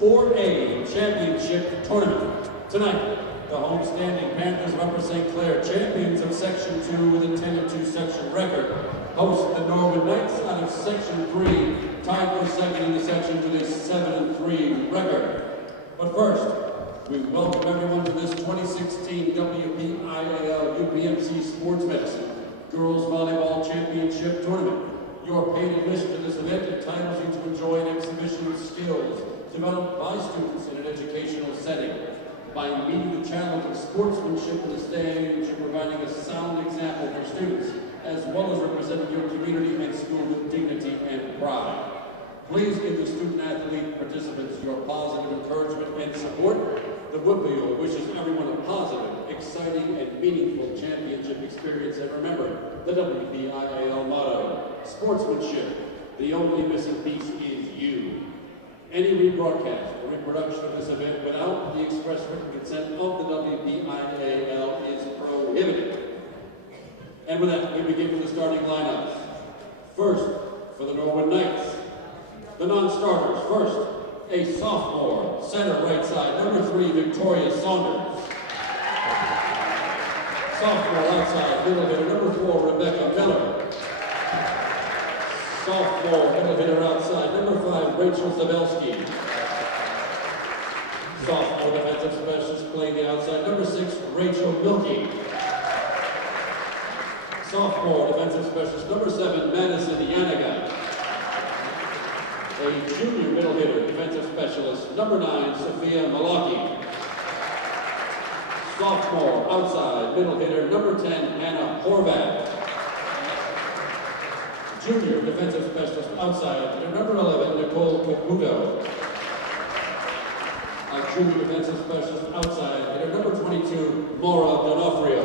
4A Championship Tournament. Tonight, the homestanding Panthers of Upper St. Clair, champions of Section 2 with a 10-2 section record, host the Norwin Knights out of Section 3, tied for second in the section with a 7-3 record. But first, we welcome everyone to this 2016 WPIAL UPMC Sports Medicine Girls Volleyball Championship Tournament. Your paid admission to this event entitles you to enjoy an exhibition of skills developed by students in an educational setting. By meeting the challenge of sportsmanship on the stage and providing a sound example for students, as well as representing your community and school with dignity and pride. Please give the student-athlete participants your positive encouragement and support. The WPIAL wishes everyone a positive, exciting, and meaningful championship experience. And remember, the WPIAL motto, sportsmanship, the only missing piece is you. Any rebroadcast or reproduction of this event without the express written consent of the WPIAL is prohibited. And with that, we begin with the starting lineups. First, for the Norwin Knights, the non-starters. First, a sophomore, center right side, number 3, Victoria Saunders. Sophomore outside, middle hitter, number 4, Rebecca Miller. Sophomore, middle hitter outside, number 5, Rachel Zabelski. Sophomore defensive specialist playing the outside, number 6, Rachel Milkey. Sophomore defensive specialist, number 7, Madison Yanaga. A junior middle hitter, defensive specialist, number 9, Sophia Malaki. Sophomore outside, middle hitter, number 10, Hannah Horvath. Junior defensive specialist outside, number 11, Nicole Caputo. A junior defensive specialist outside, hitter number 22, Maura D'Onofrio.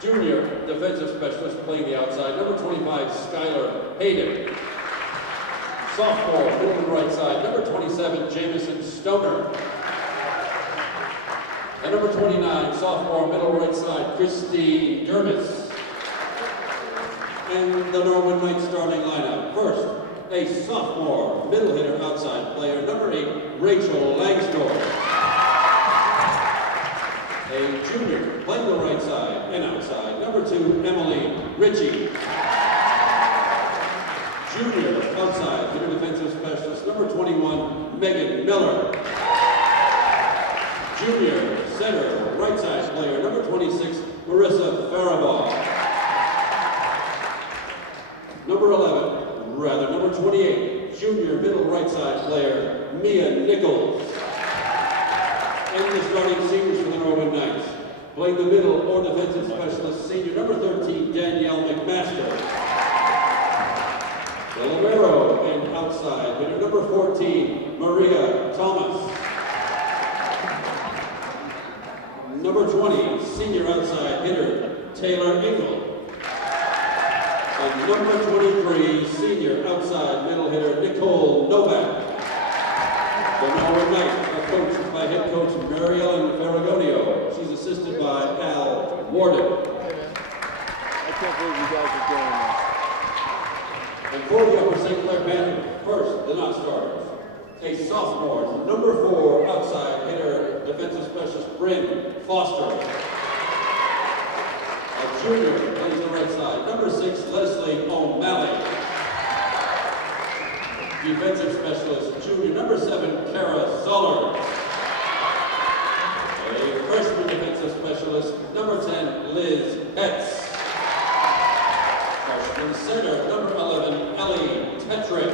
Junior defensive specialist playing the outside, number 25, Skylar Hayden. Sophomore, middle and right side, number 27, Jamison Stoner. And number 29, sophomore, middle right side, Christine Dermis. And the Norwin Knights starting lineup. First, a sophomore, middle hitter outside player, number 8, Rachel Langsdorff. A junior, playing the right side and outside, number 2, Emily Ritchie. Junior, outside, hitter defensive specialist, number 21, Megan Miller. Junior, center, right side player, number 26, Marissa Faribaugh. Number 28, junior middle right side player, Mia Nichols. And the starting seniors for the Norwin Knights. Playing the middle or defensive specialist, senior number 13, Danielle McMaster. The libero and outside, hitter number 14, Maria Thomas. Number 20, senior outside hitter, Taylor Engel. And number 23, senior outside middle hitter, Nicole Novak. The Norwin Knights are coached by head coach Mary Ellen Ferragonio. She's assisted by Al Warden. I can't believe you guys are doing that. And for the Upper St. Clair Panthers, first, the non-starters. A sophomore, number 4, outside hitter, defensive specialist, Bryn Foster. A junior, plays the right side, number 6, Leslie O'Malley. Defensive specialist, junior, number 7, Kara Zoller. A freshman defensive specialist, number 10, Liz Hetz. Freshman center, number 11, Ellie Tetrick.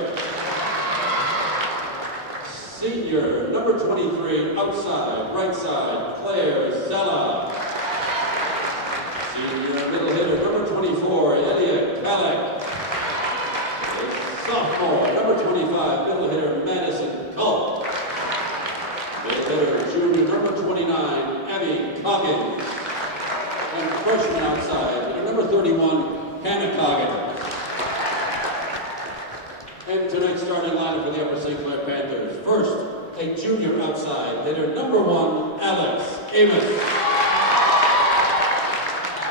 Senior, number 23, outside, right side, Claire Zella. Senior middle hitter, number 24, Elliot Kalek. Sophomore, number 25, middle hitter, Madison Culp. Middle hitter, junior, number 29, Abby Coggins. And freshman outside, hitter number 31, Hannah Coggins. And tonight's starting lineup for the Upper St. Clair Panthers. First, a junior outside, hitter number 1, Alex Amos.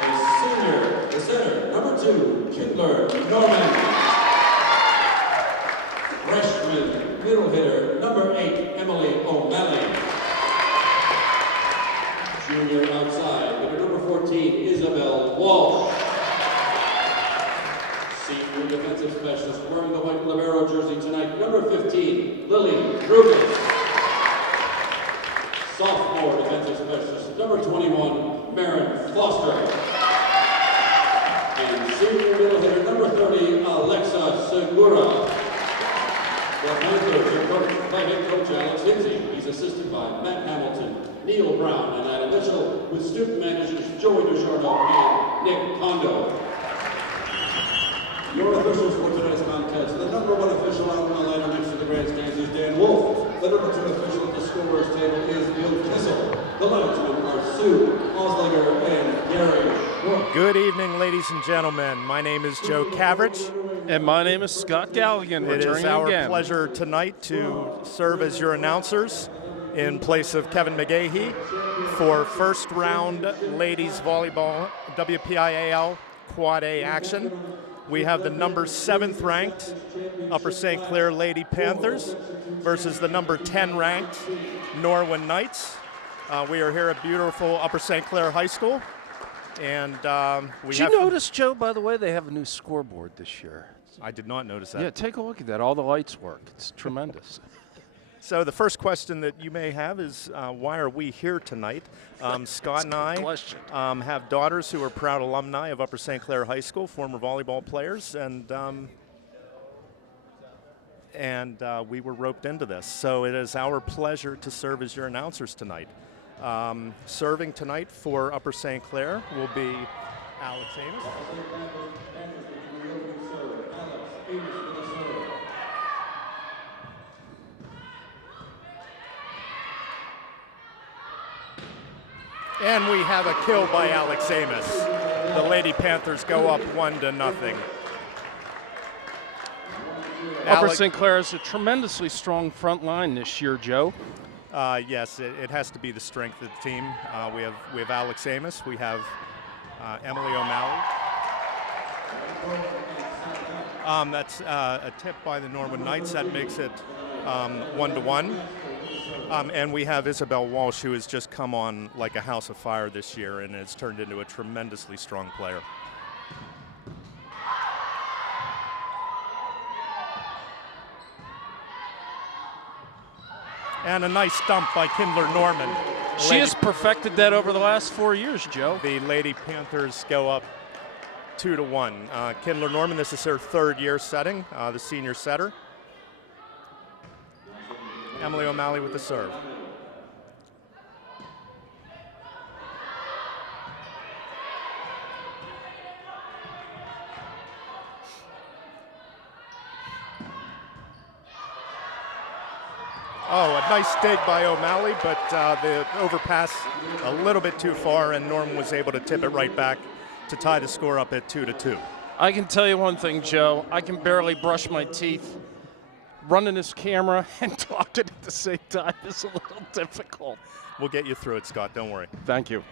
A senior, the center, number 2, Kindler Norman. Freshman, middle hitter, number 8, Emily O'Malley. Junior outside, hitter number 14, Isabel Walsh. Senior defensive specialist wearing the white libero jersey tonight, number 15, Lily Rubin. Sophomore defensive specialist, number 21, Marin Foster. And senior middle hitter, number 30, Alexa Segura. The Panthers are coached by head coach Alex Lindsay. He's assisted by Matt Hamilton, Neil Brown, and Adam Mitchell, with student managers Joey DeJarno and Nick Kondo. Your officials for tonight's contest. The number 1 official out on the ladder next to the grandstands is Dan Wolf. The number 2 official at the scorer's table is Bill Kissel. The linesmen are Sue Osliger and Gary Schwartz. Good evening, ladies and gentlemen. My name is Joe Cavrich. And my name is Scott Galligan. It is our pleasure tonight to serve as your announcers in place of Kevin McGahee for first round ladies volleyball WPIAL Quad A action. We have the number 7th ranked Upper St. Clair Lady Panthers versus the number 10 ranked Norwin Knights. We are here at beautiful Upper St. Clair High School. And Did you notice, Joe, by the way, they have a new scoreboard this year? I did not notice that. Yeah, take a look at that. All the lights work. It's tremendous. So the first question that you may have is, why are we here tonight? Scott and I have daughters who are proud alumni of Upper St. Clair High School, former volleyball players, and we were roped into this. So it is our pleasure to serve as your announcers tonight. Serving tonight for Upper St. Clair will be Alex Amos. And we have a kill by Alex Amos. The Lady Panthers go up 1-0. Upper St. Clair is a tremendously strong front line this year, Joe. Yes, it has to be the strength of the team. We have Alex Amos. We have Emily O'Malley. That's a tip by the Norwin Knights. That makes it 1-1. And we have Isabel Walsh, who has just come on like a house of fire this year and has turned into a tremendously strong player. And a nice dump by Kindler Norman. She has perfected that over the last 4 years, Joe. The Lady Panthers go up 2-1. Kindler Norman, this is her 3rd year setting, the senior setter. Emily O'Malley with the serve. Oh, a nice dig by O'Malley, but the overpass a little bit too far, and Norman was able to tip it right back to tie the score up at 2-2. I can tell you one thing, Joe. I can barely brush my teeth. Running this camera and talking at the same time is a little difficult. We'll get you through it, Scott. Don't worry. Thank you.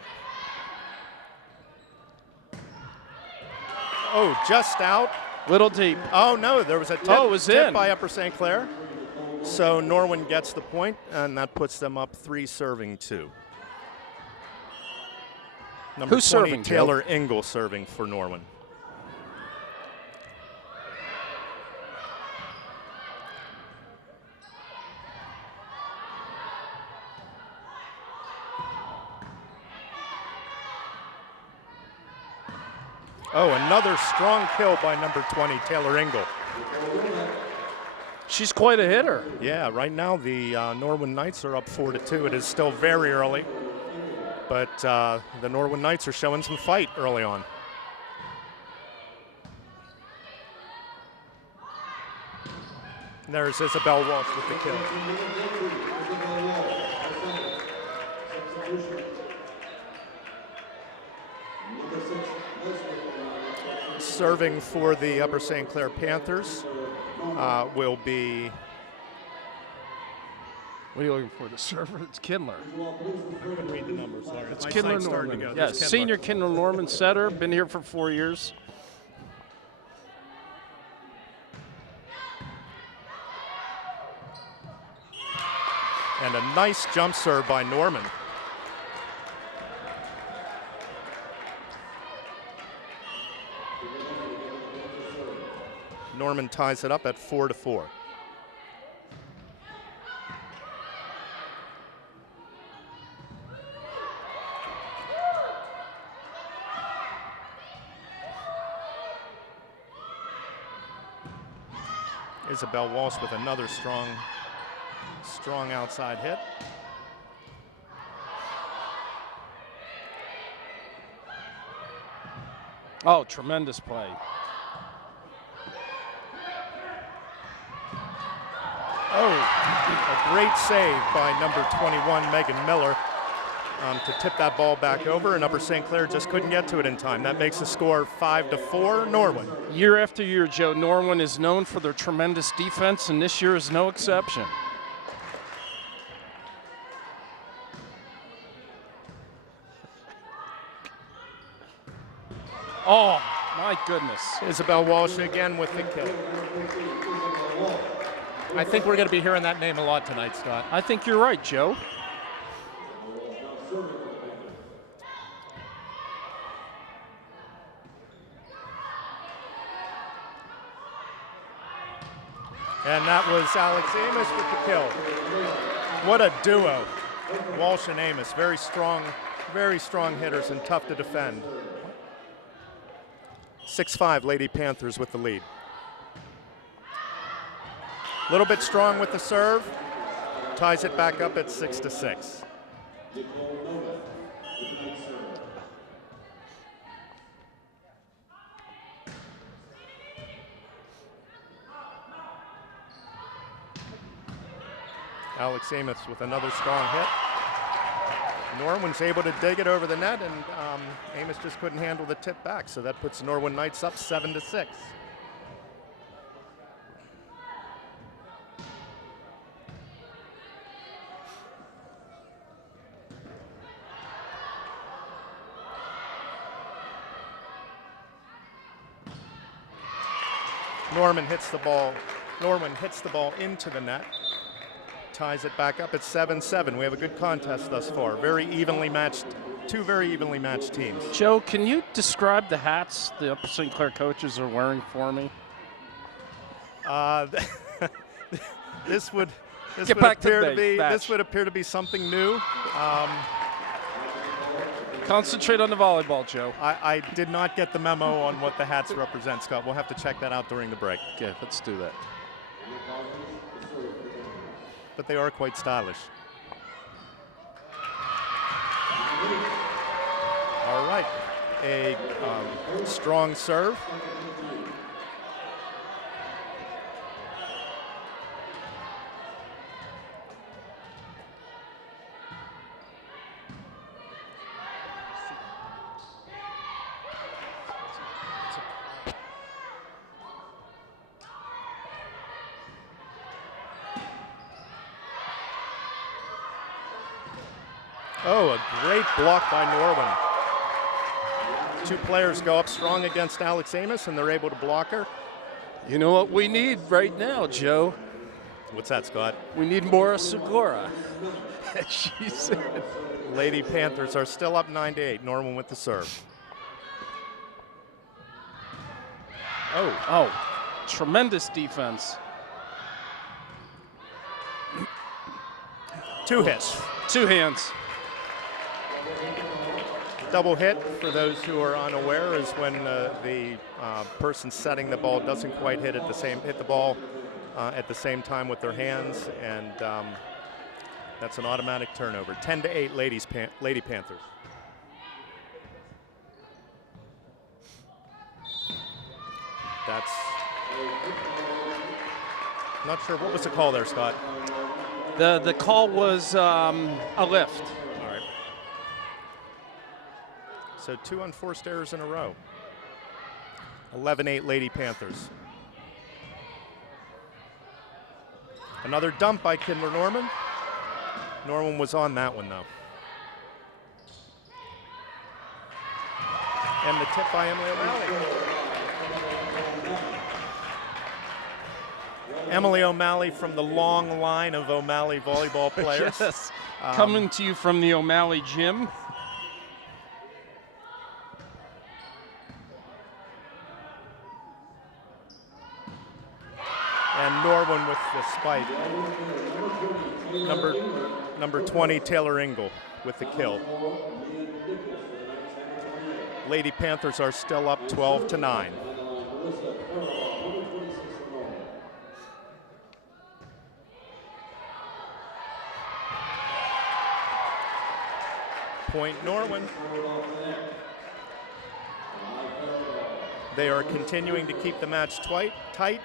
Oh, just out. Little deep. Oh, no, there was a tip, tip by Upper St. Clair. So Norwin gets the point, and that puts them up 3-2. Number Who's 20, serving, Taylor Engel serving for Norwin. Oh, another strong kill by number 20, Taylor Engel. She's quite a hitter. Yeah, right now the Norwin Knights are up 4-2. It is still very early, but the Norwin Knights are showing some fight early on. And there's Isabel Walsh with the kill. Serving for the Upper St. Clair Panthers will be... What are you looking for? The server? It's Kindler. I couldn't read the numbers, sorry. It's My Kindler site's starting to Norman. go. Yes, There's Kindler. senior Kindler Norman setter. Been here for 4 years. And a nice jump serve by Norman. Norman ties it up at 4-4. Isabel Walsh with another strong outside hit. Oh, tremendous play. Oh, a great save by number 21, Megan Miller, to tip that ball back over, and Upper St. Clair just couldn't get to it in time. That makes the score 5-4, Norwin. Year after year, Joe, Norwin is known for their tremendous defense, and this year is no exception. Oh, my goodness. Isabel Walsh again with the kill. I think we're going to be hearing that name a lot tonight, Scott. I think you're right, Joe. And that was Alex Amos with the kill. What a duo. Walsh and Amos, very strong hitters and tough to defend. 6-5 Lady Panthers with the lead. A little bit strong with the serve. Ties it back up at 6-6. Alex Amos with another strong hit. Norwin's able to dig it over the net, and Amos just couldn't handle the tip back, so that puts Norwin Knights up 7-6. Norwin hits the ball into the net. Ties it back up at 7-7. We have a good contest thus far. Two very evenly matched teams. Joe, can you describe the hats the Upper St. Clair coaches are wearing for me? This would appear to be something new. Concentrate on the volleyball, Joe. I did not get the memo on what the hats represent, Scott. We'll have to check that out during the break. Okay, let's do that. But they are quite stylish. All right, a strong serve. Oh, a great block by Norwin. Two players go up strong against Alex Amos, and they're able to block her. You know what we need right now, Joe? What's that, Scott? We need more Segura, as she said. Lady Panthers are still up 9-8. Norwin with the serve. Oh, tremendous defense. Two hits. Two hands. Double hit, for those who are unaware, is when the person setting the ball doesn't quite hit the ball at the same time with their hands, and that's an automatic turnover. 10-8 Lady Panthers. That's not sure. What was the call there, Scott? The call was a lift. All right. So 2 unforced errors in a row. 11-8 Lady Panthers. Another dump by Kindler Norman. Norman was on that one, though. And the tip by Emily O'Malley. Emily O'Malley from the long line of O'Malley volleyball players. Yes, coming to you from the O'Malley gym. And Norwin with the spike. Number 20, Taylor Ingle with the kill. Lady Panthers are still up 12-9. Point Norwin. They are continuing to keep the match tight.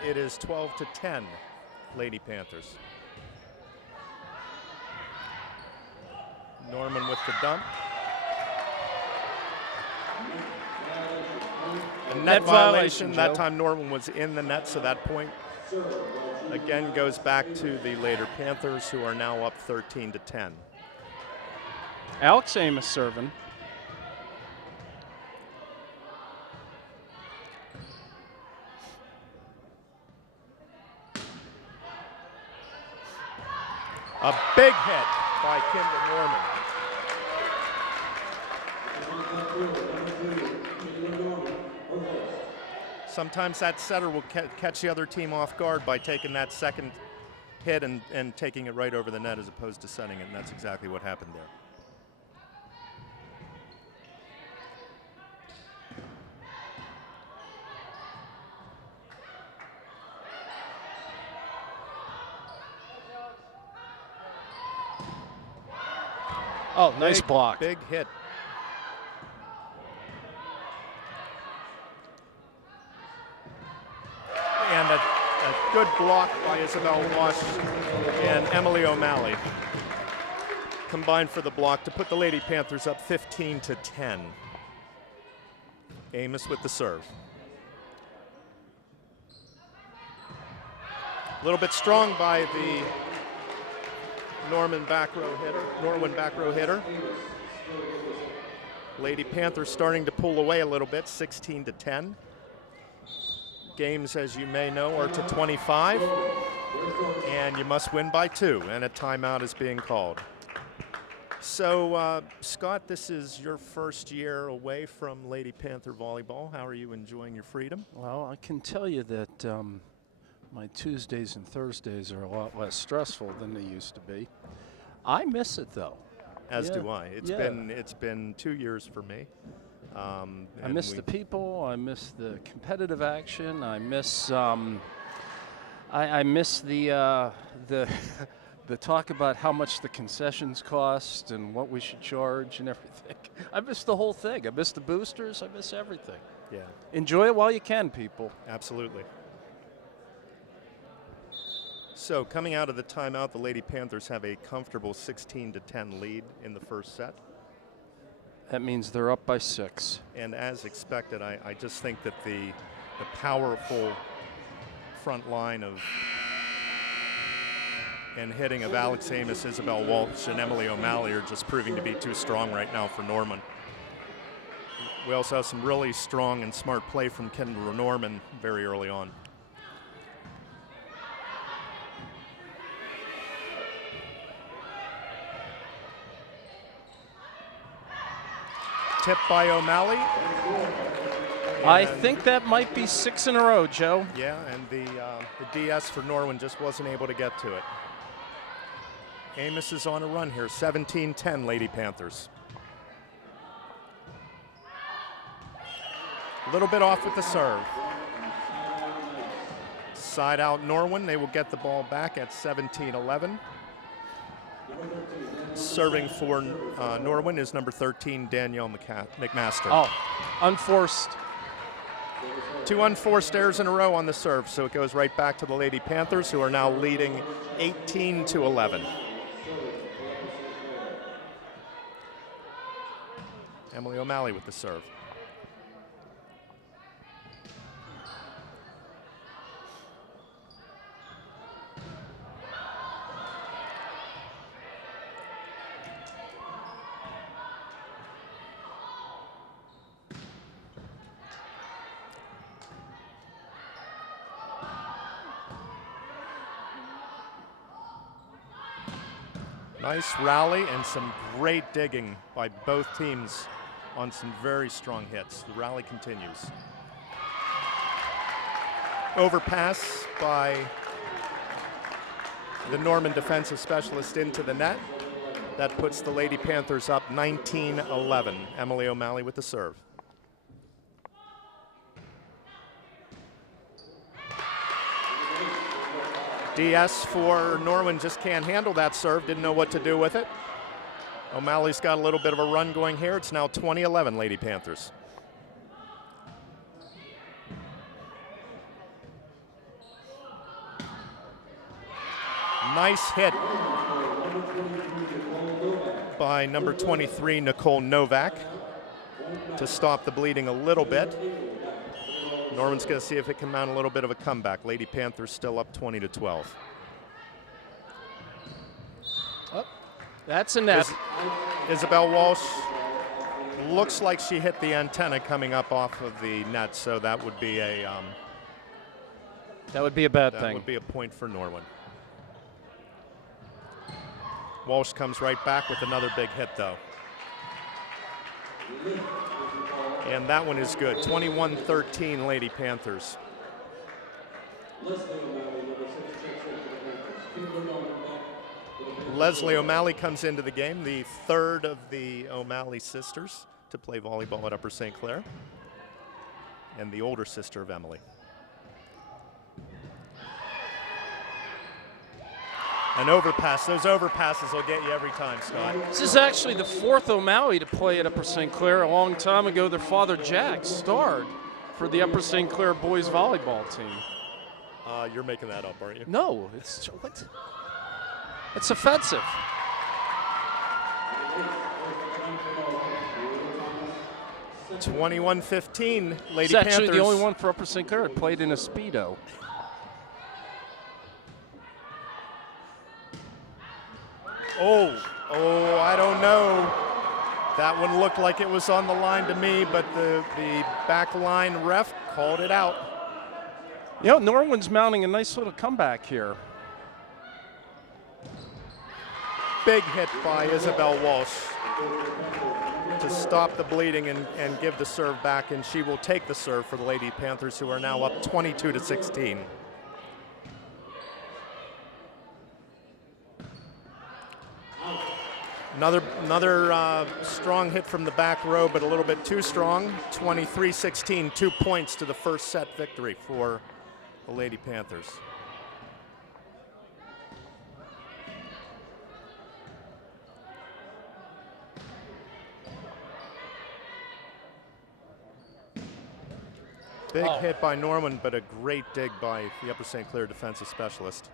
It is 12-10, Lady Panthers. Norman with the dump. A net violation. That time Norman was in the net, so that point again goes back to the Later Panthers, who are now up 13-10. Alex Amos serving. A big hit by Kimber Norman. Sometimes that setter will catch the other team off guard by taking that second hit and taking it right over the net as opposed to setting it, and that's exactly what happened there. Oh, nice block. Big hit. And a good block by Isabel Wash and Emily O'Malley combined for the block to put the Lady Panthers up 15-10. Amos with the serve. A little bit strong by the Norwin back row hitter. Lady Panthers starting to pull away a little bit, 16-10. Games, as you may know, are to 25, and you must win by 2, and a timeout is being called. So, Scott, this is your first year away from Lady Panther volleyball. How are you enjoying your freedom? Well, I can tell you that my Tuesdays and Thursdays are a lot less stressful than they used to be. I miss it, though. As do I. It's been 2 years for me. I miss the people. I miss the competitive action. I miss I miss the the talk about how much the concessions cost and what we should charge and everything. I miss the whole thing. I miss the boosters. I miss everything. Yeah. Enjoy it while you can, people. Absolutely. So coming out of the timeout, the Lady Panthers have a comfortable 16-10 lead in the first set. That means they're up by 6. And as expected, I just think that the powerful front line and hitting of Alex Amos, Isabel Walsh, and Emily O'Malley are just proving to be too strong right now for Norman. We also have some really strong and smart play from Kendra Norman very early on. Tip by O'Malley. I think that might be 6 in a row, Joe. Yeah, and the DS for Norwin just wasn't able to get to it. Amos is on a run here, 17-10 Lady Panthers. A little bit off with the serve. Side out Norwin, they will get the ball back at 17-11. Serving for Norwin is number 13, Danielle McMaster. Oh, unforced. 2 unforced errors in a row on the serve, so it goes right back to the Lady Panthers, who are now leading 18-11. Emily O'Malley with the serve. Nice rally and some great digging by both teams on some very strong hits. The rally continues. Overpass by the Norman defensive specialist into the net. That puts the Lady Panthers up 19-11. Emily O'Malley with the serve. DS for Norwin just can't handle that serve, didn't know what to do with it. O'Malley's got a little bit of a run going here. It's now 20-11 Lady Panthers. Nice hit by number 23, Nicole Novak, to stop the bleeding a little bit. Norman's going to see if it can mount a little bit of a comeback. Lady Panthers still up 20-12. Oh, that's a net. Isabel Walsh looks like she hit the antenna coming up off of the net, so that would be a that would be a bad thing. That would be a point for Norwin. Walsh comes right back with another big hit, though. And that one is good. 21-13 Lady Panthers. Leslie O'Malley comes into the game, the third of the O'Malley sisters to play volleyball at Upper St. Clair, and the older sister of Emily. An overpass. Those overpasses will get you every time, Scott. This is actually the fourth O'Malley to play at Upper St. Clair. A long time ago, their father, Jack, starred for the Upper St. Clair boys volleyball team. You're making that up, aren't you? No, it's what? It's offensive. 21-15, Lady It's actually Panthers. the only one for Upper St. Clair that played in a Speedo. Oh, I don't know. That one looked like it was on the line to me, but the back line ref called it out. You know, Norwin's mounting a nice little comeback here. Big hit by Isabel Walsh to stop the bleeding and give the serve back, and she will take the serve for the Lady Panthers, who are now up 22-16. Another strong hit from the back row, but a little bit too strong. 23-16, 2 points to the first set victory for the Lady Panthers. Big hit by Norman, but a great dig by the Upper St. Clair defensive specialist.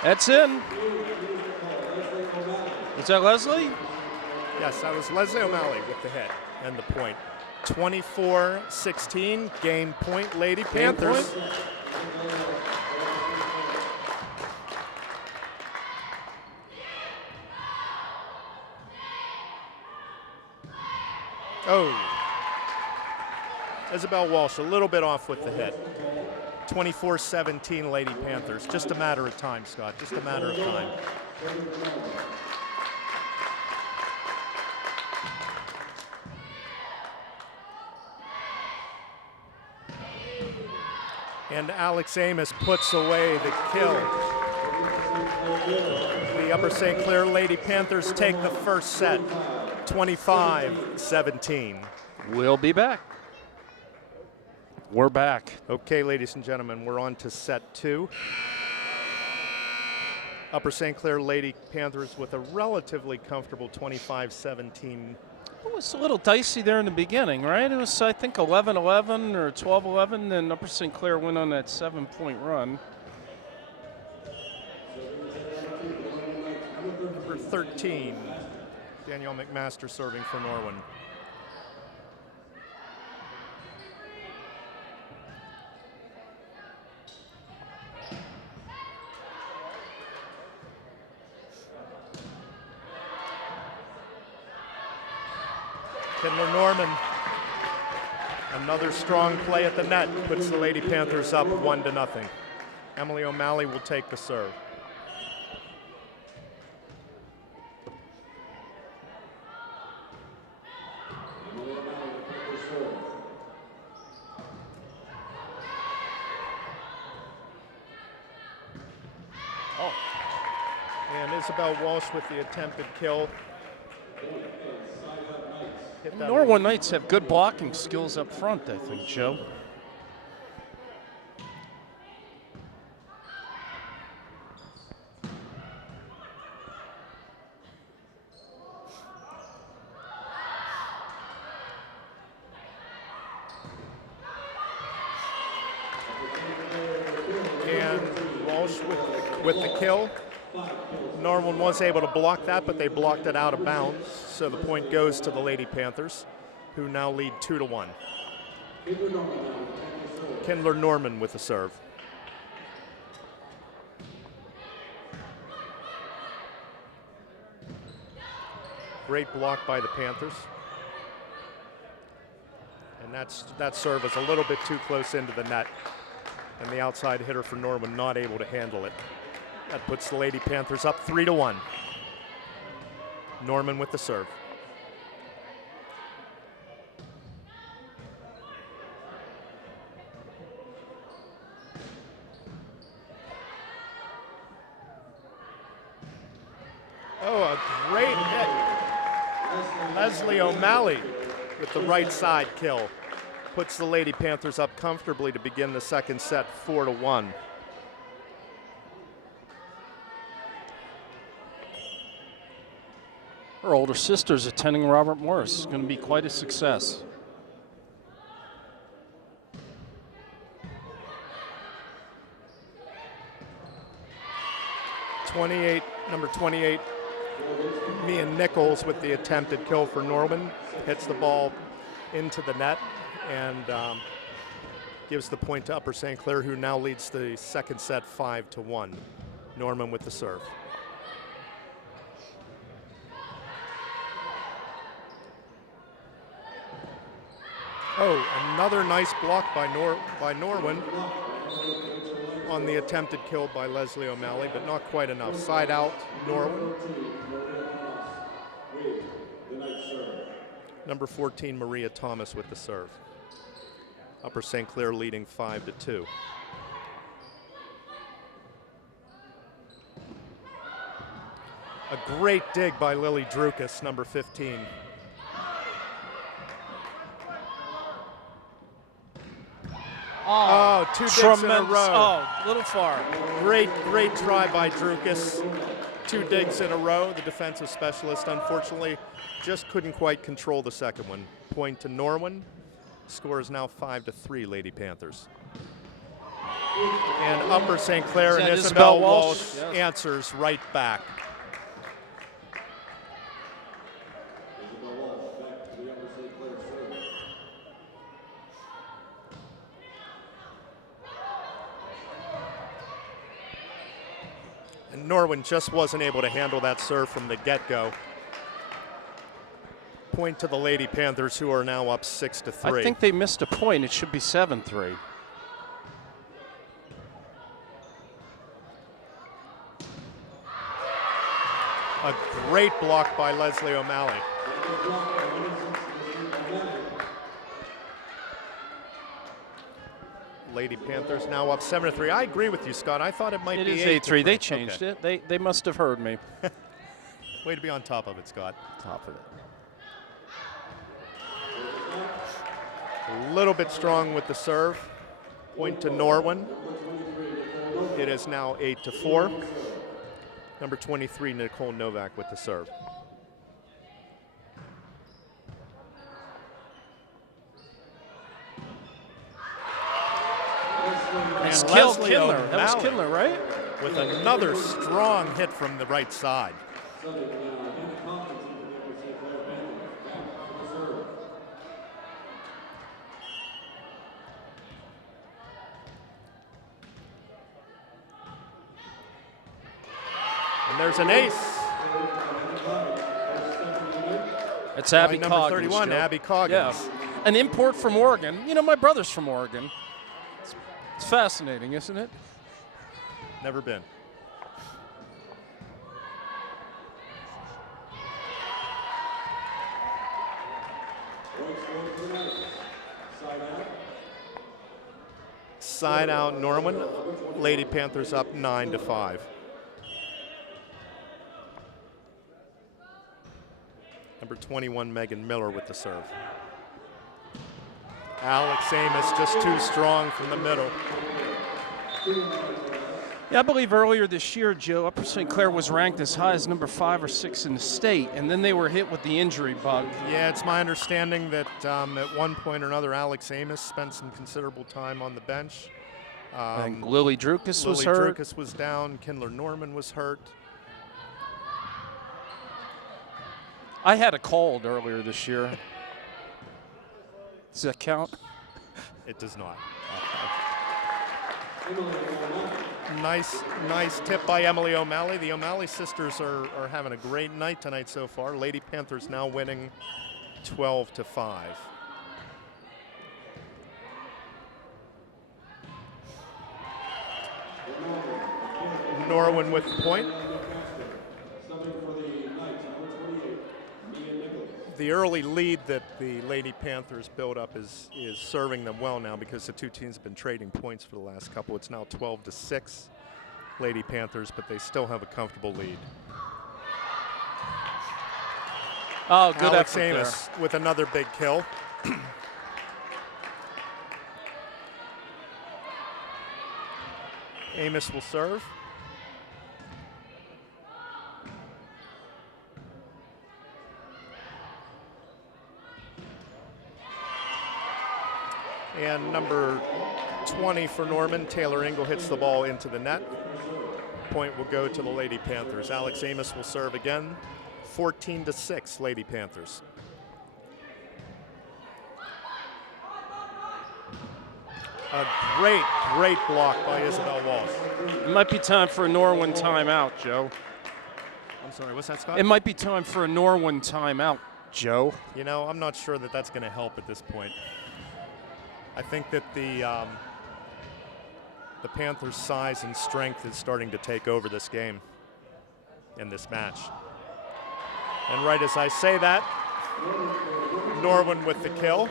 That's in. Is that Leslie? Yes, that was Leslie O'Malley with the hit and the point. 24-16, game point, Lady Panthers. Point. Oh. Isabel Walsh a little bit off with the hit. 24-17 Lady Panthers. Just a matter of time, Scott. Just a matter of time. And Alex Amos puts away the kill. The Upper St. Clair Lady Panthers take the first set, 25-17. We'll be back. We're back. Okay, ladies and gentlemen, we're on to set 2. Upper St. Clair Lady Panthers with a relatively comfortable 25-17. It was a little dicey there in the beginning, right? It was, I think, 11-11 or 12-11, then Upper St. Clair went on that 7-point run. Number 13, Danielle McMaster serving for Norwin. Kindler Norman Another strong play at the net puts the Lady Panthers up 1-0. Emily O'Malley will take the serve. And Isabel Walsh with the attempted kill. Norwin Knights have good blocking skills up front, I think, Joe. And Walsh with the kill. Norwin was able to block that, but they blocked it out of bounds. So the point goes to the Lady Panthers, who now lead 2-1. Kindler Norman with the serve. Great block by the Panthers. And that serve is a little bit too close into the net. And the outside hitter for Norman not able to handle it. That puts the Lady Panthers up 3-1. Norman with the serve. Oh, a great hit. Leslie O'Malley with the right side kill. Puts the Lady Panthers up comfortably to begin the second set, 4-1. Her older sister's attending Robert Morris. It's going to be quite a success. Number 28, Mia Nichols with the attempted kill for Norman. Hits the ball into the net and gives the point to Upper St. Clair, who now leads the second set 5-1. Norman with the serve. Oh, another nice block by Norwin on the attempted kill by Leslie O'Malley, but not quite enough. Side out, Norwin. Number 14, Maria Thomas with the serve. Upper St. Clair leading 5-2. A great dig by Lily Drukas, number 15. Oh, two digs in a row. Oh, a little far. Great try by Drukas. Two digs in a row. The defensive specialist, unfortunately, just couldn't quite control the second one. Point to Norwin. Score is now 5-3, Lady Panthers. And Upper St. Clair and Isabel Walsh answers right back. And Norwin just wasn't able to handle that serve from the get-go. Point to the Lady Panthers, who are now up 6-3. I think they missed a point. It should be 7-3. A great block by Leslie O'Malley. Lady Panthers now up 7-3. I agree with you, Scott. I thought it might be 8-3. They changed it. They must have heard me. Way to be on top of it, Scott. Top of it. A little bit strong with the serve. Point to Norwin. It is now 8-4. Number 23, Nicole Novak with the serve. That's Kindler. That was Kindler, right? With another strong hit from the right side. And there's an ace. It's Abby number Coggins. 31, Joe. Abby Coggins. Yeah. an import from Oregon. You know, my brother's from Oregon. It's fascinating, isn't it? Never been. Side out Norwin. Lady Panthers up 9-5. Number 21, Megan Miller with the serve. Alex Amos just too strong from the middle. Yeah, I believe earlier this year, Joe, Upper St. Clair was ranked as high as number 5 or 6 in the state, and then they were hit with the injury bug. Yeah, it's my understanding that at one point or another, Alex Amos spent some considerable time on the bench. I think Lily Drukas was hurt. Lily Drukas was down. Kindler Norman was hurt. I had a cold earlier this year. Does that count? It does not. Nice tip by Emily O'Malley. The O'Malley sisters are having a great night tonight so far. Lady Panthers now winning 12-5. Norwin with the point. The early lead that the Lady Panthers built up is serving them well now because the two teams have been trading points for the last couple. It's now 12-6 Lady Panthers, but they still have a comfortable lead. Oh, good Alex effort Amos with another big kill. Amos will serve. And number 20 for Norman, Taylor Ingle hits the ball into the net. Point will go to the Lady Panthers. Alex Amos will serve again. 14-6 Lady Panthers. A great block by Isabel Walsh. It might be time for a Norwin timeout, Joe. I'm sorry, what's that, Scott? It might be time for a Norwin timeout, Joe. You know, I'm not sure that that's going to help at this point. I think that the Panthers' size and strength is starting to take over this game in this match. And right as I say that, Norwin with the kill.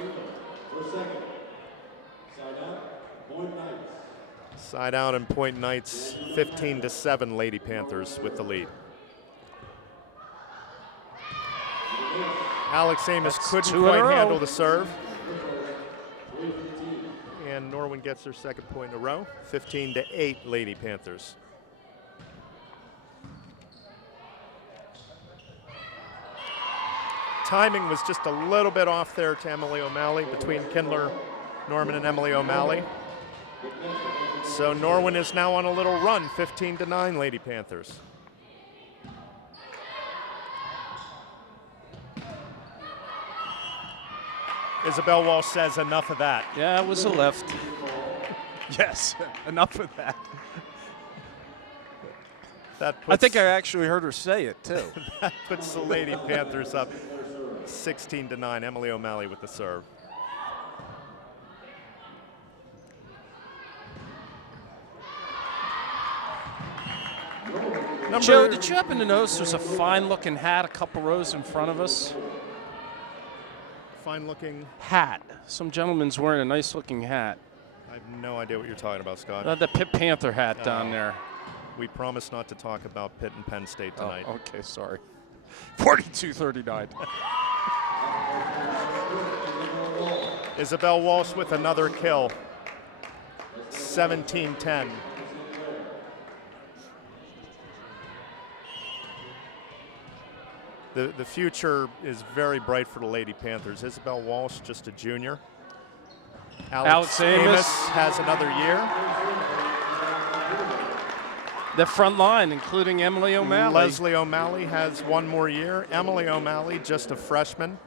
Side out and Point Knights, 15-7 Lady Panthers with the lead. Alex Amos couldn't quite handle the serve. And Norwin gets their second point in a row, 15-8 Lady Panthers. Timing was just a little bit off there to Emily O'Malley, between Kindler, Norman, and Emily O'Malley. So Norwin is now on a little run, 15-9 Lady Panthers. Isabel Walsh says enough of that. Yeah, it was a left. Yes, enough of that. I think I actually heard her say it, too. That puts the Lady Panthers up 16-9. Emily O'Malley with the serve. Joe, did you happen to notice there's a fine-looking hat a couple rows in front of us? Fine-looking hat. Some gentleman's wearing a nice-looking hat. I have no idea what you're talking about, Scott. The Pitt Panther hat down there. We promised not to talk about Pitt and Penn State tonight. Oh, okay, sorry. 42-39. Isabel Walsh with another kill. 17-10. The future is very bright for the Lady Panthers. Isabel Walsh, just a junior. Alex Amos has another year. The front line, including Emily O'Malley. Leslie O'Malley has one more year. Emily O'Malley, just a freshman.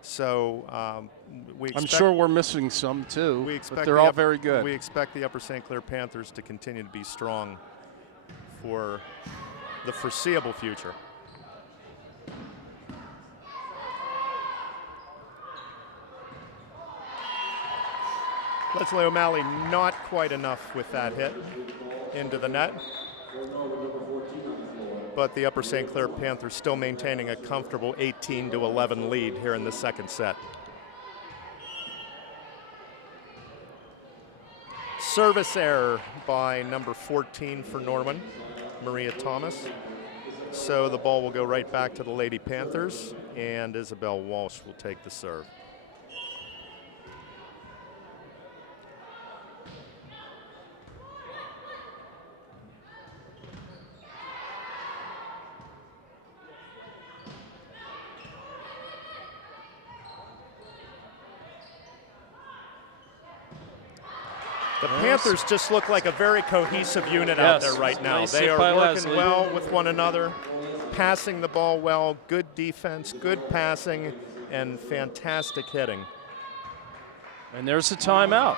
So I'm sure we're missing some too, but they're all very good. We expect the Upper St. Clair Panthers to continue to be strong for the foreseeable future. Leslie O'Malley not quite enough with that hit into the net. But the Upper St. Clair Panthers still maintaining a comfortable 18-11 lead here in the second set. Service error by number 14 for Norwin, Maria Thomas. So the ball will go right back to the Lady Panthers, and Isabel Walsh will take the serve. The Panthers just look like a very cohesive unit out there right now. Nice they are working Leslie. well with one another, passing the ball well, good defense, good passing, and fantastic hitting. And there's a timeout.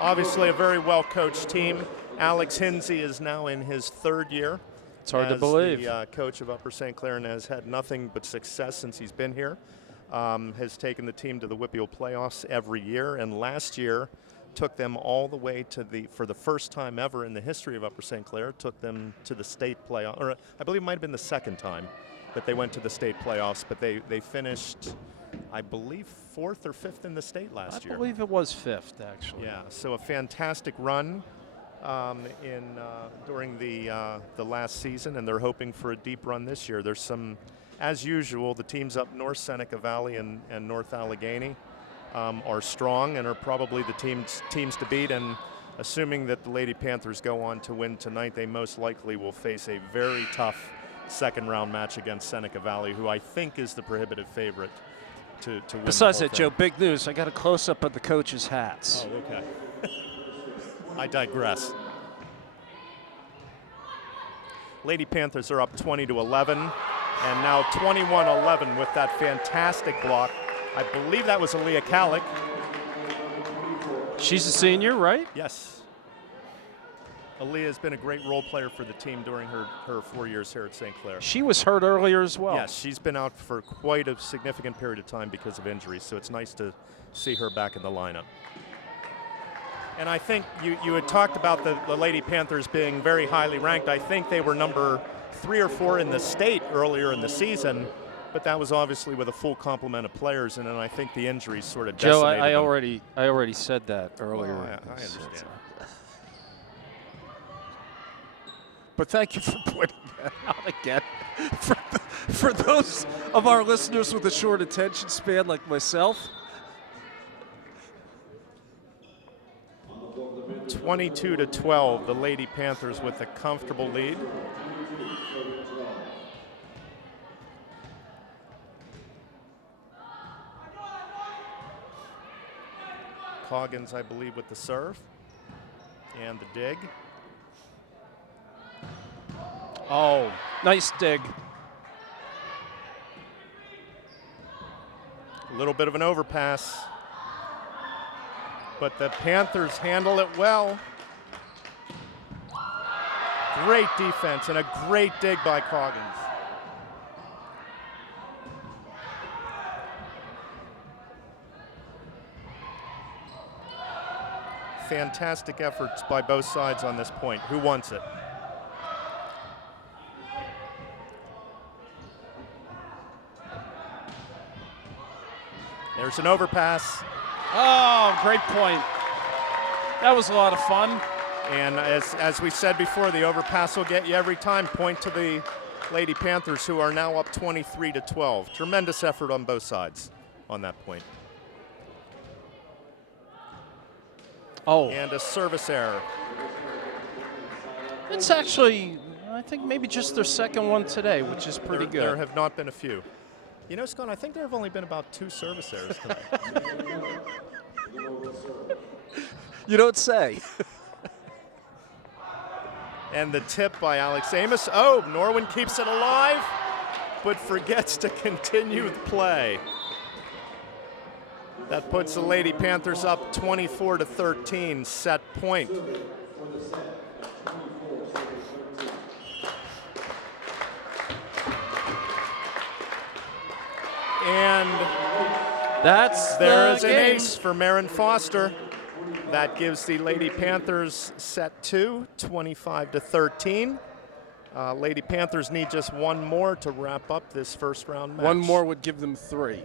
Obviously a very well-coached team. Alex Hinsey is now in his third year. It's hard to believe. The coach of Upper St. Clair and has had nothing but success since he's been here. Has taken the team to the WPIAL playoffs every year, and last year took them all the way to for the first time ever in the history of Upper St. Clair, took them to the state playoff, or I believe it might have been the second time that they went to the state playoffs, but they finished, I believe, 4th or 5th in the state last year. I believe it was 5th, actually. Yeah, so a fantastic run during the last season, and they're hoping for a deep run this year. There's some, as usual, the teams up North Seneca Valley and North Allegheny are strong and are probably the teams to beat, and assuming that the Lady Panthers go on to win tonight, they most likely will face a very tough second round match against Seneca Valley, who I think is the prohibitive favorite to win. Besides the whole that, thing. Joe, big news. I got a close-up of the coaches' hats. Oh, okay. I digress. Lady Panthers are up 20-11, and now 21-11 with that fantastic block. I believe that was Aaliyah Kallick. She's a senior, right? Yes. Aaliyah has been a great role player for the team during her 4 years here at St. Clair. She was hurt earlier as well. Yes, she's been out for quite a significant period of time because of injuries, so it's nice to see her back in the lineup. And I think you had talked about the Lady Panthers being very highly ranked. I think they were number 3 or 4 in the state earlier in the season, but that was obviously with a full complement of players, and then I think the injuries sort of decimated Joe, I them. already said that earlier. Oh, I understand. But thank you for pointing that out again. For those of our listeners with a short attention span like myself. 22-12, the Lady Panthers with a comfortable lead. Coggins, I believe, with the serve and the dig. Oh, nice dig. A little bit of an overpass, but the Panthers handle it well. Great defense and a great dig by Coggins. Fantastic efforts by both sides on this point. Who wants it? There's an overpass. Oh, great point. That was a lot of fun. And as we said before, the overpass will get you every time. Point to the Lady Panthers, who are now up 23-12. Tremendous effort on both sides on that point. Oh. And a service error. It's actually, I think maybe just their second one today, which is pretty good. There have not been a few. You know, Scott, I think there have only been about 2 service errors tonight. You don't say. And the tip by Alex Amos. Oh, Norwin keeps it alive, but forgets to continue the play. That puts the Lady Panthers up 24-13, set point. And That's there is the an game. ace for Marin Foster. That gives the Lady Panthers set 2, 25-13. Lady Panthers need just one more to wrap up this first round match. One more would give them 3.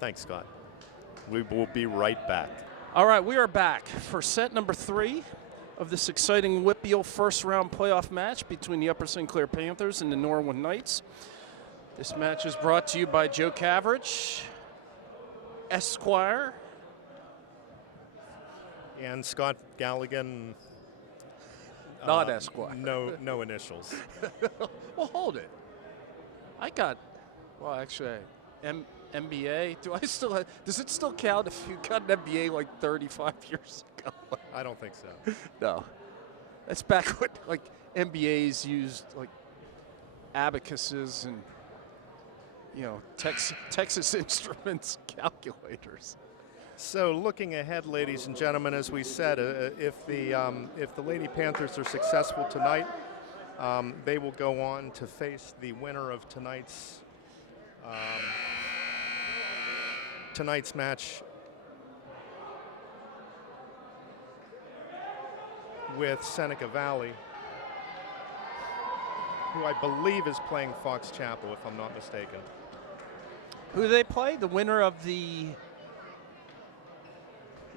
Thanks, Scott. We will be right back. All right, we are back for set number 3 of this exciting WPIAL first round playoff match between the Upper St. Clair Panthers and the Norwin Knights. This match is brought to you by Joe Cavrich, Esquire, And Scott Galligan. not Esquire. No initials. Well, hold it. I got, well, actually, MBA. Does it still count if you got an MBA like 35 years ago? I don't think so. No. That's back when, like, MBAs used, like, abacuses and, you know, Texas Instruments calculators. So looking ahead, ladies and gentlemen, as we said, if the Lady Panthers are successful tonight, they will go on to face the winner of tonight's match with Seneca Valley, who I believe is playing Fox Chapel, if I'm not mistaken. Who do they play? The winner of the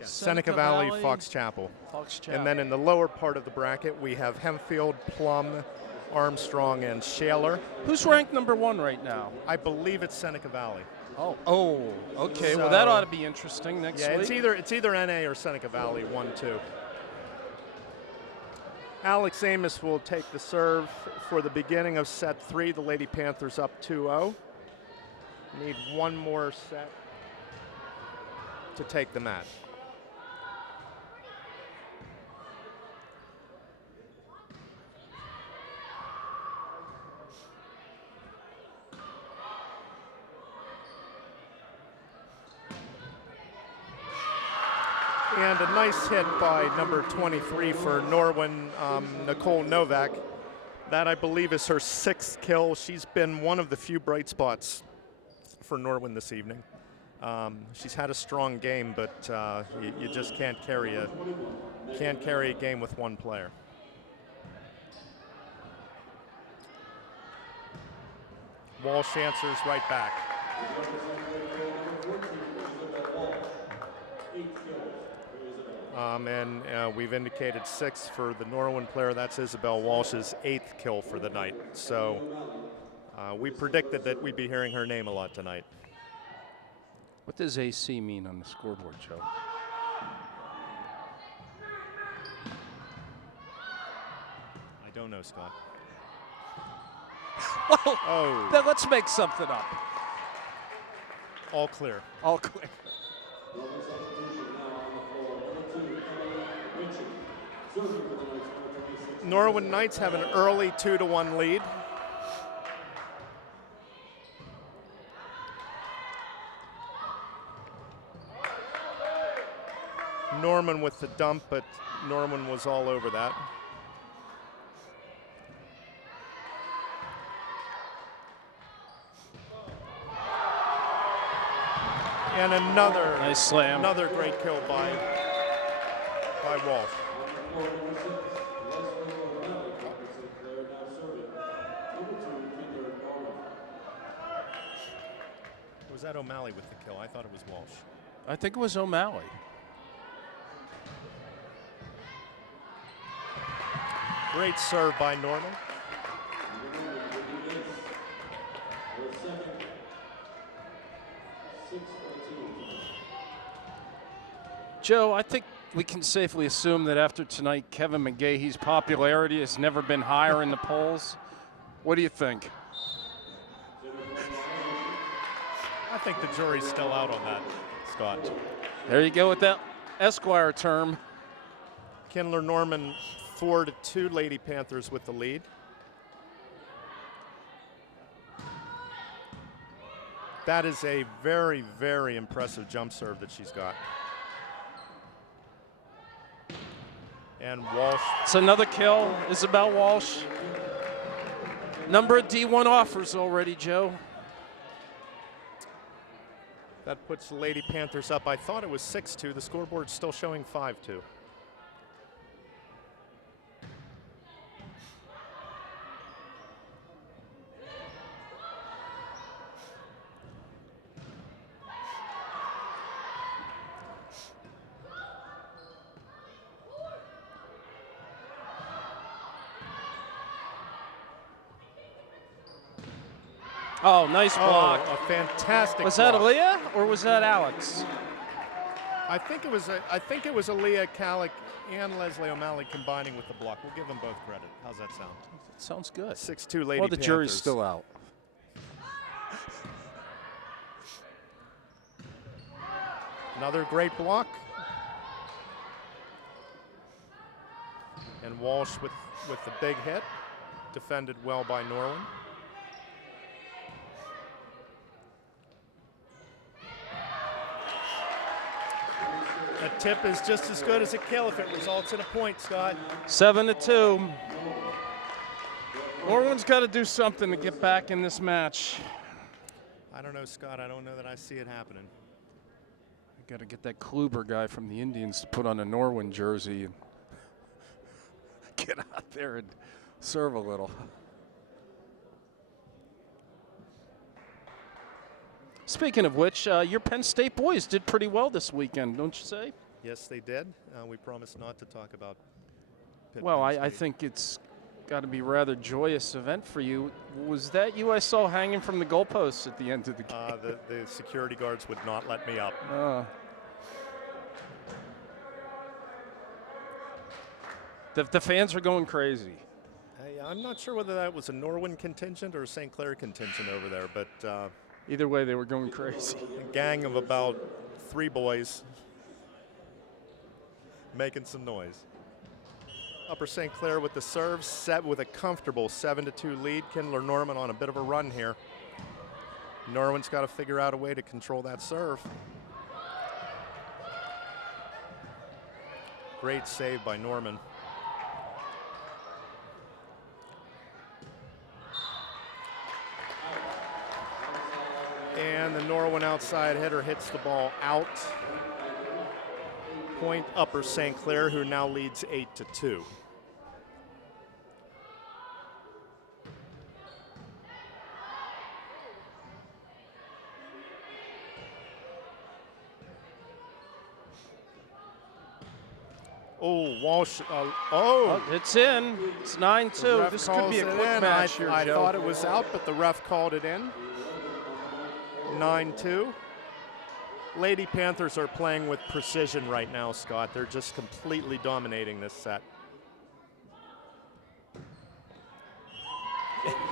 Seneca Valley, Fox Chapel. Fox Chapel. And then in the lower part of the bracket, we have Hempfield, Plum, Armstrong, and Shaler. Who's ranked number 1 right now? I believe it's Seneca Valley. Oh, okay. So, well, that ought to be interesting next week. It's either NA or Seneca Valley, 1-2. Alex Amos will take the serve for the beginning of set 3. The Lady Panthers up 2-0. Need one more set to take the match. And a nice hit by number 23 for Norwin, Nicole Novak. That, I believe, is her 6th kill. She's been one of the few bright spots for Norwin this evening. She's had a strong game, but you just can't carry a game with one player. Walsh answers right back. And we've indicated 6 for the Norwin player. That's Isabel Walsh's 8th kill for the night. So we predicted that we'd be hearing her name a lot tonight. What does AC mean on the scoreboard, Joe? I don't know, Scott. Well, then let's make something up. All clear. All clear. Norwin Knights have an early 2-1 lead. Norman with the dump, but Norman was all over that. And another nice slam. Another great kill by Walsh. Was that O'Malley with the kill? I thought it was Walsh. I think it was O'Malley. Great serve by Norman. Joe, I think we can safely assume that after tonight, Kevin McGahee's popularity has never been higher in the polls. What do you think? I think the jury's still out on that, Scott. There you go with that Esquire term. Kindler Norman 4-2, Lady Panthers with the lead. That is a very, very impressive jump serve that she's got. And Walsh. It's another kill. Isabel Walsh. Number of D1 offers already, Joe. That puts the Lady Panthers up. I thought it was 6-2. The scoreboard's still showing 5-2. Oh, nice block. Oh, a fantastic Was that block. Aaliyah or was that Alex? I think it was Aaliyah Calick and Leslie O'Malley combining with the block. We'll give them both credit. How's that sound? Sounds good. 6-2 Lady Well, the Panthers. jury's still out. Another great block. And Walsh with the big hit. Defended well by Norwin. A tip is just as good as a kill if it results in a point, Scott. 7-2. Norwin's got to do something to get back in this match. I don't know, Scott. I don't know that I see it happening. Got to get that Kluber guy from the Indians to put on a Norwin jersey and get out there and serve a little. Speaking of which, your Penn State boys did pretty well this weekend, don't you say? Yes, they did. We promised not to talk about Pitt. Well, Penn I State. think it's got to be a rather joyous event for you. Was that you I saw hanging from the goalposts at the end of the game? The security guards would not let me up. The fans are going crazy. I'm not sure whether that was a Norwin contingent or a St. Clair contingent over there, but Either way, they were going crazy. a gang of about 3 boys making some noise. Upper St. Clair with the serve, set with a comfortable 7-2 lead. Kindler Norman on a bit of a run here. Norwin's got to figure out a way to control that serve. Great save by Norman. And the Norwin outside hitter hits the ball out. Point Upper St. Clair, who now leads 8-2. Oh, Walsh. It's in. It's 9-2. This could be a quick match here, I Joe. thought it was out, but the ref called it in. 9-2. Lady Panthers are playing with precision right now, Scott. They're just completely dominating this set.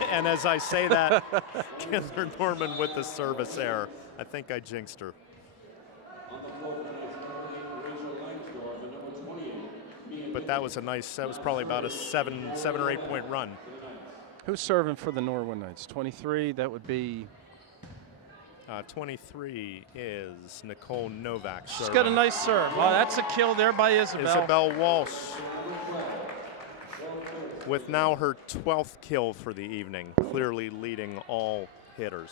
And as I say that, Kindler Norman with the service error. I think I jinxed her. But that was that was probably about a 7 or 8 point run. Who's serving for the Norwin Knights? 23, that would be... 23 is Nicole Novak. She's got a nice serve. Oh, that's a kill there by Isabel. Isabel Walsh with now her 12th kill for the evening, clearly leading all hitters.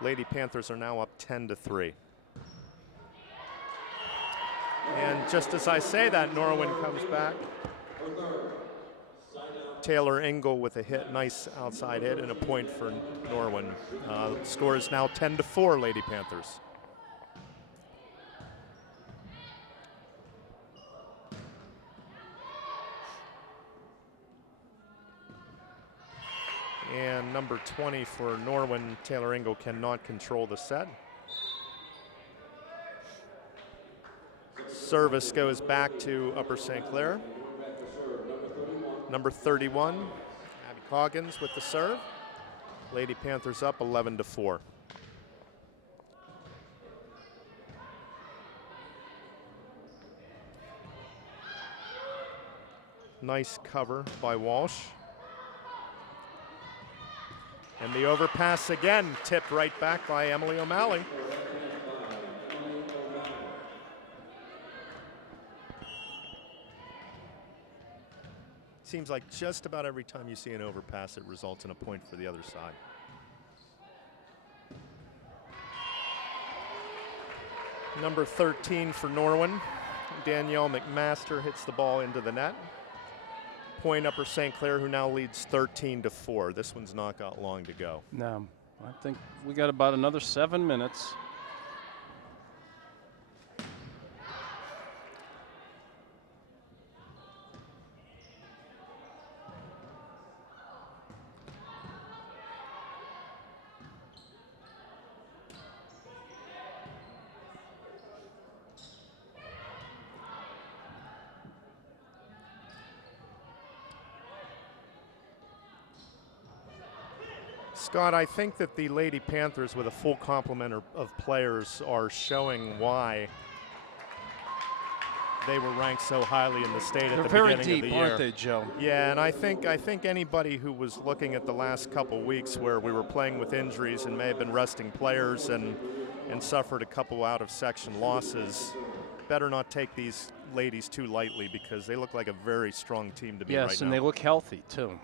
Lady Panthers are now up 10-3. And just as I say that, Norwin comes back. Taylor Engel with a hit, nice outside hit, and a point for Norwin. The score is now 10-4, Lady Panthers. And number 20 for Norwin, Taylor Engel cannot control the set. Service goes back to Upper St. Clair. Number 31, Abby Coggins with the serve. Lady Panthers up 11-4. Nice cover by Walsh. And the overpass again, tipped right back by Emily O'Malley. Seems like just about every time you see an overpass, it results in a point for the other side. Number 13 for Norwin, Danielle McMaster hits the ball into the net. Point Upper St. Clair, who now leads 13-4. This one's not got long to go. No, I think we got about another 7 minutes. Scott, I think that the Lady Panthers, with a full complement of players, are showing why they were ranked so highly in the state at the beginning of the year. They're very deep, aren't they, Joe? Yeah, and I think anybody who was looking at the last couple weeks where we were playing with injuries and may have been resting players and suffered a couple out-of-section losses, better not take these ladies too lightly, because they look like a very strong team to be right now. Yes, and they look healthy, too.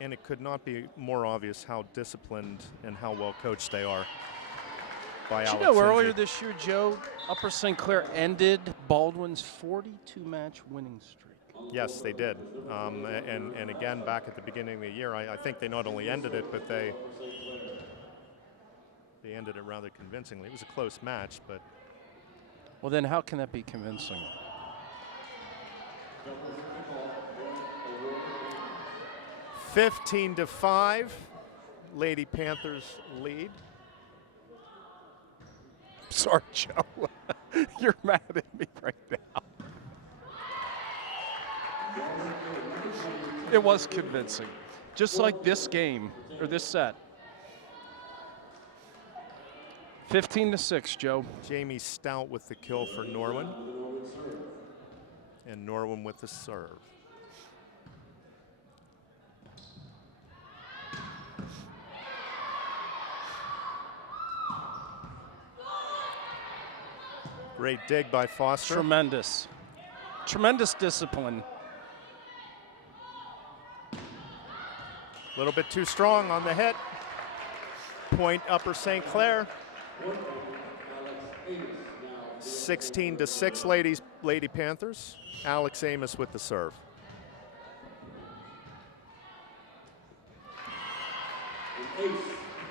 And it could not be more obvious how disciplined and how well coached they are by Alex. Did you know earlier this year, Joe, Upper St. Clair ended Baldwin's 42-match winning streak? Yes, they did. And again, back at the beginning of the year, I think they not only ended it, but they ended it rather convincingly. It was a close match, but... Well, then how can that be convincing? 15-5, Lady Panthers lead. Sorry, Joe. You're mad at me right now. It was convincing. Just like this game, or this set. 15-6, Joe. Jamie Stout with the kill for Norwin. And Norwin with the serve. Great dig by Foster. Tremendous. Tremendous discipline. A little bit too strong on the hit. Point Upper St. Clair. 16-6, Lady Panthers. Alex Amos with the serve.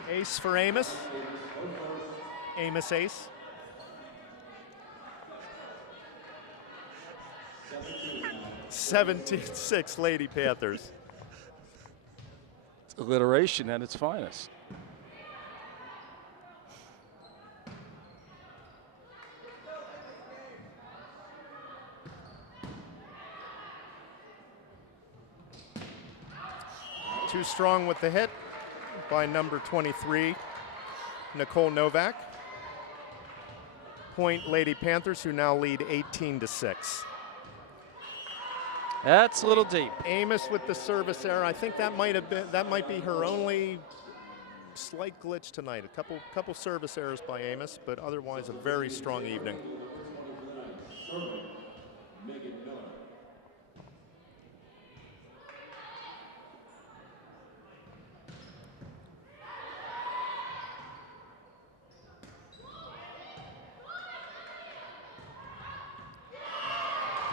Ace for Amos. Amos ace. 17-6, Lady Panthers. It's alliteration at its finest. Too strong with the hit by number 23, Nicole Novak. Point Lady Panthers, who now lead 18-6. That's a little deep. Amos with the service error. I think that might be her only slight glitch tonight. A couple service errors by Amos, but otherwise a very strong evening.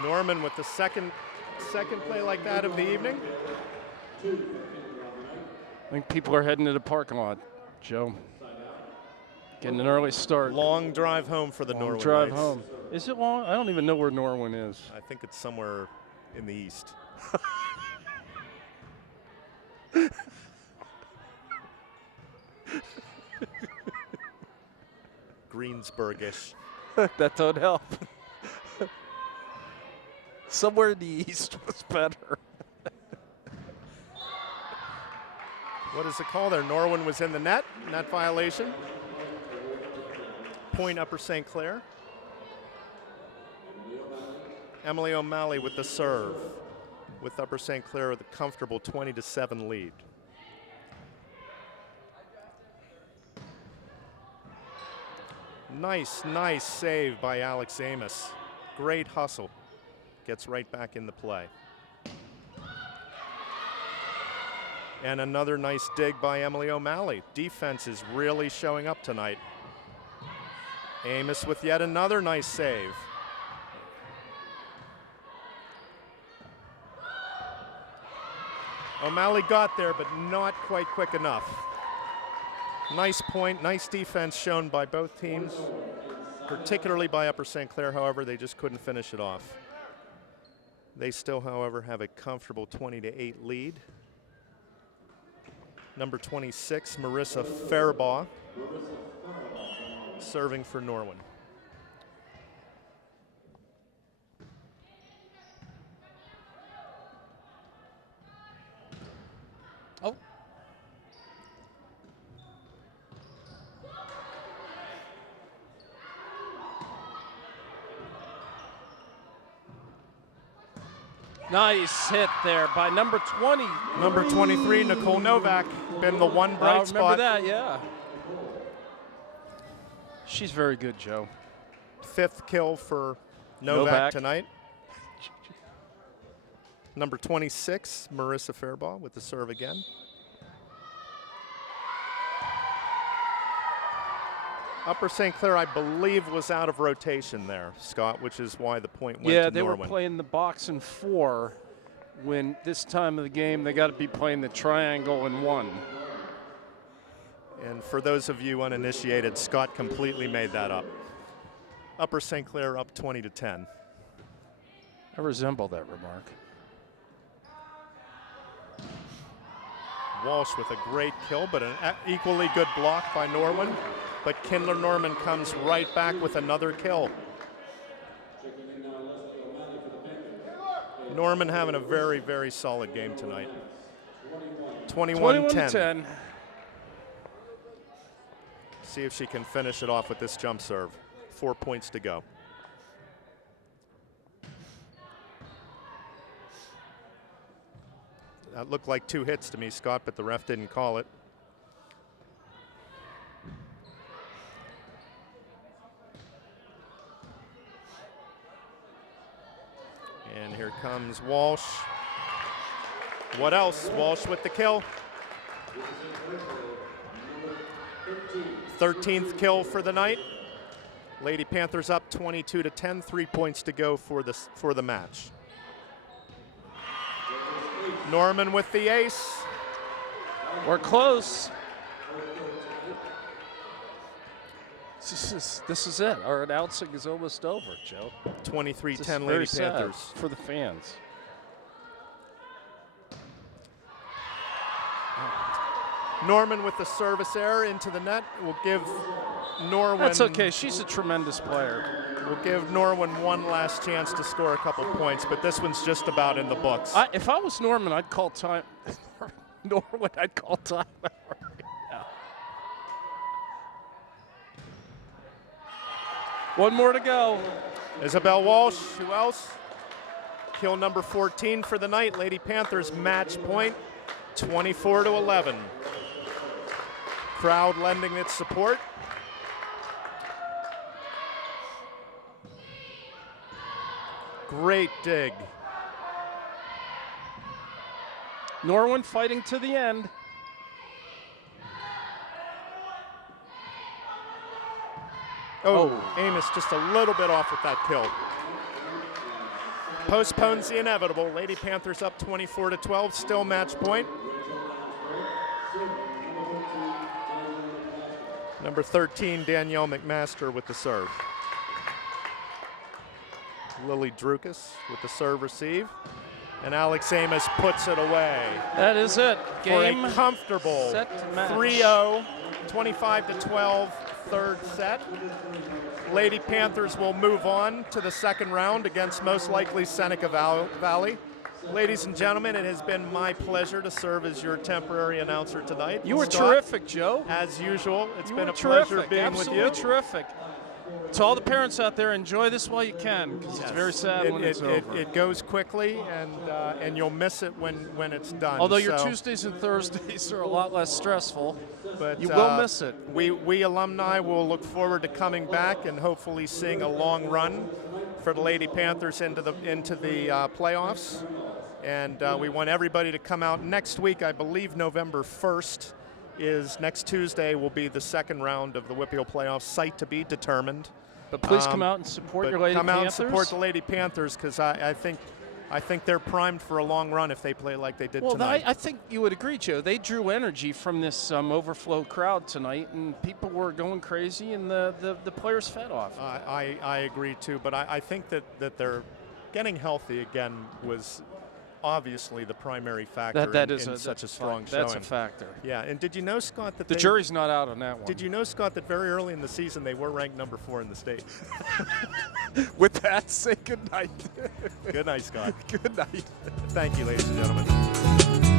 Norman with the second play like that of the evening. I think people are heading to the parking lot, Joe. Getting an early start. Long drive home for the Norwin drive Knights. home. Is it long? I don't even know where Norwin is. I think it's somewhere in the east. Greensburg-ish. That don't help. Somewhere in the east was better. What is the call there? Norwin was in the net violation. Point Upper St. Clair. Emily O'Malley with the serve, with Upper St. Clair with a comfortable 20-7 lead. Nice save by Alex Amos. Great hustle. Gets right back in the play. And another nice dig by Emily O'Malley. Defense is really showing up tonight. Amos with yet another nice save. O'Malley got there, but not quite quick enough. Nice point, nice defense shown by both teams, particularly by Upper St. Clair. However, they just couldn't finish it off. They still, however, have a comfortable 20-8 lead. Number 26, Marissa Fairbaugh, serving for Norwin. Oh. Nice hit there by number 20. Number 23, Nicole Novak, been the one bright spot. I remember that, yeah. She's very good, Joe. 5th kill for Novak tonight. Number 26, Marissa Fairbaugh with the serve again. Upper St. Clair, I believe, was out of rotation there, Scott, which is why the point went to Norwin. Yeah, they were playing the box in 4 when this time of the game they got to be playing the triangle in 1. And for those of you uninitiated, Scott completely made that up. Upper St. Clair up 20-10. I resemble that remark. Walsh with a great kill, but an equally good block by Norwin. But Kindler Norman comes right back with another kill. Norman having a very, very solid game tonight. 21-10. See if she can finish it off with this jump serve. 4 points to go. That looked like 2 hits to me, Scott, but the ref didn't call it. And here comes Walsh. What else? Walsh with the kill. 13th kill for the night. Lady Panthers up 22-10. 3 points to go for the match. Norman with the ace. We're close. This is it. Our announcing is almost over, Joe. 23-10 Lady Panthers. For the fans. Norman with the service error into the net will give Norwin. That's okay. She's a tremendous player. We'll give Norwin one last chance to score a couple points, but this one's just about in the books. If I was Norman, I'd call time. Norwin, I'd call time. Yeah. One more to go. Isabel Walsh, who else? Kill number 14 for the night. Lady Panthers match point, 24-11. Crowd lending its support. Great dig. Norwin fighting to the end. Oh, Amos just a little bit off with that kill. Postpones the inevitable. Lady Panthers up 24-12, still match point. Number 13, Danielle McMaster with the serve. Lily Drukas with the serve receive. And Alex Amos puts it away. That is it. Game for a comfortable 3-0, 25-12 third set. Lady Panthers will move on to the second round against most likely Seneca Valley. Ladies and gentlemen, it has been my pleasure to serve as your temporary announcer tonight. You were Scott, terrific, Joe. as usual, it's been a terrific. pleasure being Absolutely with you. Terrific. To all the parents out there, enjoy this while you can, because it's very sad when it's over. It goes quickly, and you'll miss it when it's done. Although your Tuesdays and Thursdays are a lot less stressful, but you will miss it. We alumni will look forward to coming back and hopefully seeing a long run for the Lady Panthers into the playoffs. And we want everybody to come out next week. I believe November 1st is next Tuesday will be the second round of the WPIAL playoffs, site to be determined. But please come out and support your Lady Panthers. Come out and support the Lady Panthers, because I think they're primed for a long run if they play like they did tonight. I think you would agree, Joe. They drew energy from this overflow crowd tonight, and people were going crazy, and the players fed off. I agree too, but I think that they're getting healthy again was obviously the primary factor in such a strong showing. That's a factor. Yeah, and did you know, Scott, that the jury's not out on that one? Did you know, Scott, that very early in the season they were ranked number 4 in the state? With that, say good night. Good night, Scott. Good night. Thank you, ladies and gentlemen.